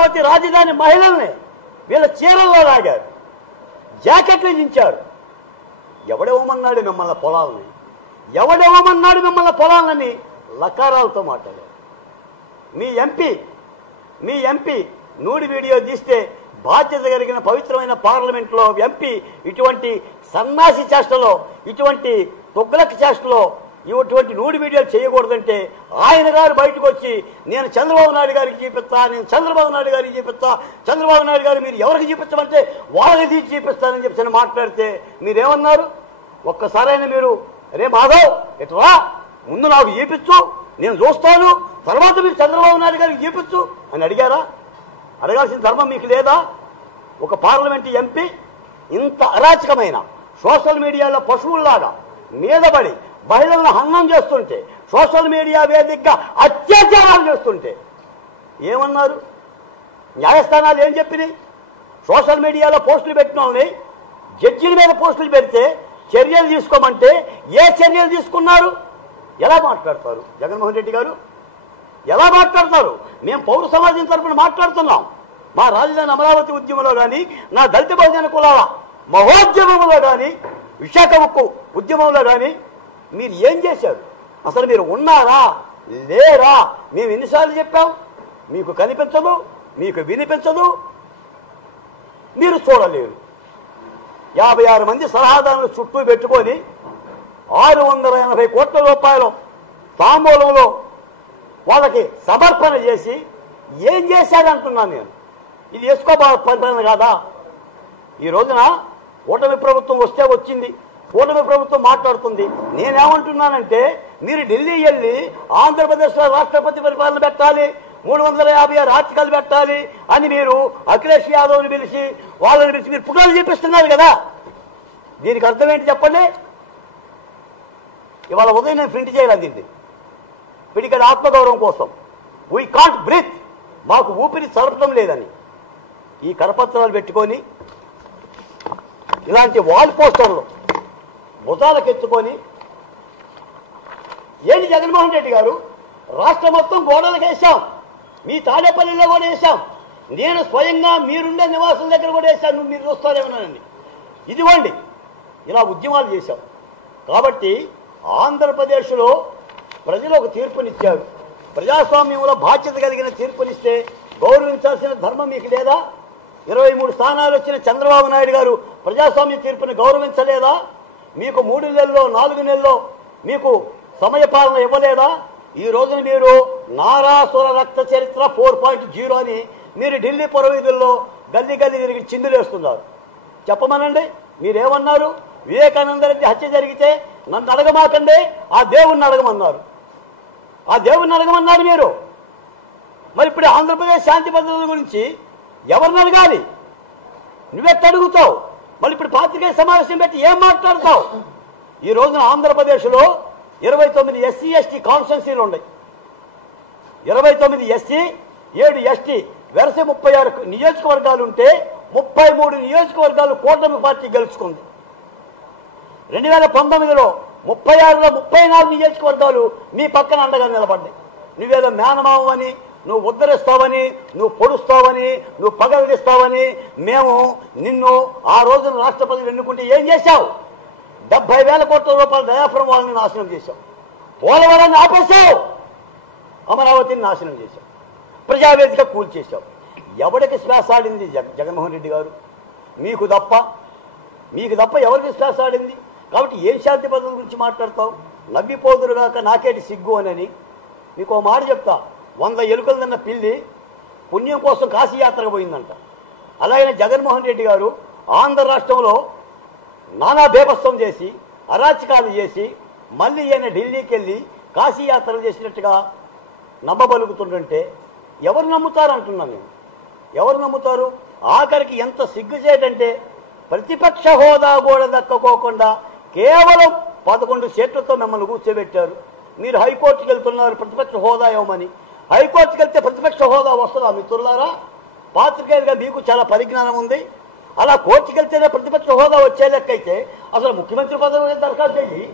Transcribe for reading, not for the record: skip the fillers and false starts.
అమరావతి రాజధాని మహిళల్ని వీళ్ళ చీరల్లో లాగారు, జాకెట్లు దించారు. ఎవడెవమన్నాడు మిమ్మల్ని పొలాలని? ఎవడెవమన్నాడు మిమ్మల్ని పొలాలని? లకారాలతో మాట్లాడారు. మీ ఎంపీ నూడి వీడియో తీస్తే బాధ్యత కలిగిన పవిత్రమైన పార్లమెంట్లో ఎంపీ ఇటువంటి సన్నాసి చేష్టలో, ఇటువంటి తుగ్లక్ చేష్టలో ఇటువంటి నూడి వీడియోలు చేయకూడదంటే ఆయన గారు బయటకు వచ్చి నేను చంద్రబాబు నాయుడు గారికి చూపిస్తా, నేను చంద్రబాబు నాయుడు గారికి చూపిస్తా, చంద్రబాబు నాయుడు గారు మీరు ఎవరికి చూపించమంటే వాళ్ళకి తీసి చూపిస్తానని చెప్పి మాట్లాడితే మీరేమన్నారు? ఒక్కసారైనా మీరు రే మాధవ్ ఎట్లా ముందు నాకు చూపించు, నేను చూస్తాను, తర్వాత మీరు చంద్రబాబు నాయుడు గారికి చూపించు అని అడిగారా? అడగాల్సిన ధర్మం మీకు లేదా? ఒక పార్లమెంటు ఎంపీ ఇంత అరాచకమైన సోషల్ మీడియాలో పశువుల్లాగా మీదపడి మహిళలను హంగం చేస్తుంటే, సోషల్ మీడియా వేదికగా అత్యాచారాలు చేస్తుంటే ఏమన్నారు? న్యాయస్థానాలు ఏం చెప్పినాయి? సోషల్ మీడియాలో పోస్టులు పెట్టిన వాళ్ళని జడ్జిల మీద పోస్టులు పెడితే చర్యలు తీసుకోమంటే ఏ చర్యలు తీసుకున్నారు? ఎలా మాట్లాడతారు జగన్మోహన్ రెడ్డి గారు? ఎలా మాట్లాడతారు? మేము పౌర సమాజం తరఫున మాట్లాడుతున్నాం. మా రాజధాని అమరావతి ఉద్యమంలో కానీ, నా దళిత బహుజన కులాల మహోద్యమంలో కానీ, విశాఖ ఉక్కు ఉద్యమంలో కానీ మీరు ఏం చేశారు? అసలు మీరు ఉన్నారా లేరా? మేము ఎన్నిసార్లు చెప్పాం? మీకు కనిపించదు, మీకు వినిపించదు, మీరు చూడలేరు. 56 మంది సలహాదారులు చుట్టూ పెట్టుకొని 680 కోట్ల రూపాయలు తాంబూలంలో వాళ్ళకి సమర్పణ చేసి ఏం చేశారంటున్నాను నేను. ఇది వేసుకోబోతున్న కాదా? ఈ రోజున కూటమి ప్రభుత్వం వస్తే వచ్చింది, కూటమి ప్రభుత్వం మాట్లాడుతుంది. నేనేమంటున్నానంటే మీరు ఢిల్లీ వెళ్ళి ఆంధ్రప్రదేశ్లో రాష్ట్రపతి పరిపాలన పెట్టాలి, 356 ఆర్టికల్ పెట్టాలి అని మీరు అఖిలేష్ యాదవ్ని పిలిచి వాళ్ళని పిలిచి మీరు పుట్టాలు చూపిస్తున్నారు కదా. దీనికి అర్థం ఏంటి చెప్పండి? ఇవాళ ఉదయం నేను ప్రింట్ చేయాలి దీన్ని, పిడికడి ఆత్మగౌరవం కోసం. వీ కాంట్ బ్రీత్, మాకు ఊపిరి చదవటం లేదని ఈ కరపత్రాలు పెట్టుకొని ఇలాంటి వాల్ పోస్టర్లు భుజాలకు ఎత్తుకొని ఏంటి జగన్మోహన్ రెడ్డి గారు రాష్ట్రం మొత్తం గోడలకు వేశాం, మీ తాడేపల్లిలో కూడా వేశాం, నేను స్వయంగా మీరుండే నివాసం దగ్గర కూడా వేశాను, మీరు చూస్తారేమోనండి. ఇదిగోండి ఇలా ఉద్యమాలు చేశాం. కాబట్టి ఆంధ్రప్రదేశ్లో ప్రజలు ఒక తీర్పునిచ్చారు. ప్రజాస్వామ్యంలో బాధ్యత కలిగిన తీర్పునిస్తే గౌరవించాల్సిన ధర్మం మీకు లేదా? 23 స్థానాలు వచ్చిన చంద్రబాబు నాయుడు గారు ప్రజాస్వామ్య తీర్పుని గౌరవించలేదా? మీకు 3 నెలల్లో 4 నెలల్లో మీకు సమయపాలన ఇవ్వలేదా? ఈ రోజున మీరు నారాసుర రక్త చరిత్ర 4.0 అని మీరు ఢిల్లీ పురవీధుల్లో గల్లీ గల్లీ తిరిగి చిందులేస్తున్నారు. చెప్పమనండి, మీరేమన్నారు? వివేకానంద రెడ్డి హత్య జరిగితే నన్ను అడగమాకండి, ఆ దేవుణ్ణి అడగమన్నారు. ఆ దేవుణ్ణి అడగమన్నారు మీరు. మరి ఇప్పుడు ఆంధ్రప్రదేశ్ శాంతి భద్రతల గురించి ఎవరిని అడగాలి? నువ్వెట్ట అడుగుతావు? మళ్ళీ ఇప్పుడు పాత్రికేయ సమావేశం పెట్టి ఏం మాట్లాడతావు? ఈ రోజున ఆంధ్రప్రదేశ్లో 29 SC ST కాన్స్టిట్యున్సీలు ఉన్నాయి. 29 SC 7 ST వెరసి 36 నియోజకవర్గాలు ఉంటే 33 నియోజకవర్గాలు కూటమి పార్టీ గెలుచుకుంది. 2019లో 36లో 34 నియోజకవర్గాలు మీ పక్కన అండగా నిలబడ్డాయి. నువ్వేదో మేనమావని, నువ్వు ఉద్ధరిస్తావని, నువ్వు పొడుస్తావని, నువ్వు పగలదిస్తావని మేము నిన్ను ఆ రోజున రాష్ట్రపతిని ఎన్నుకుంటే ఏం చేశావు? 70,000 కోట్ల రూపాయల దయాపురం వాళ్ళని నాశనం చేశావు, పోలవరాన్ని ఆపేశావు, అమరావతిని నాశనం చేశావు, ప్రజావేదిక కూల్చేశావు. ఎవరికి శ్వాస ఆడింది జగన్మోహన్ రెడ్డి గారు? మీకు తప్ప ఎవరికి శ్వాస ఆడింది? కాబట్టి ఏం శాంతి భద్రతల గురించి మాట్లాడతావు? నవ్విపోదురుగాక నాకేటి సిగ్గు అని మీకు ఒక మాట చెప్తా. 100 ఎలుకలు తిన్న పిల్లి పుణ్యం కోసం కాశీయాత్రకు పోయిందంట. అలాగే జగన్మోహన్ రెడ్డి గారు ఆంధ్ర రాష్ట్రంలో నానా బేభత్సం చేసి అరాచకాలు చేసి మళ్ళీ ఈయన ఢిల్లీకి వెళ్ళి కాశీయాత్రలు చేసినట్టుగా నమ్మబలుగుతుంటే ఎవరు నమ్ముతారంటున్నాను నేను. ఎవరు నమ్ముతారు? ఆఖరికి ఎంత సిగ్గుచేటంటే ప్రతిపక్ష హోదా కూడా దక్కకోకుండా కేవలం 11 సీట్లతో మిమ్మల్ని కూర్చోబెట్టారు. మీరు హైకోర్టుకి వెళ్తున్నారు ప్రతిపక్ష హోదా ఇవ్వమని. హైకోర్టుకి వెళ్తే ప్రతిపక్ష హోదా వస్తుందా మిత్రులారా? పాత్రికేయులుగా మీకు చాలా పరిజ్ఞానం ఉంది. అలా కోర్టుకి వెళ్తేనే ప్రతిపక్ష హోదా వచ్చే లెక్క అయితే అసలు ముఖ్యమంత్రి పదవి దరఖాస్తు చేయి.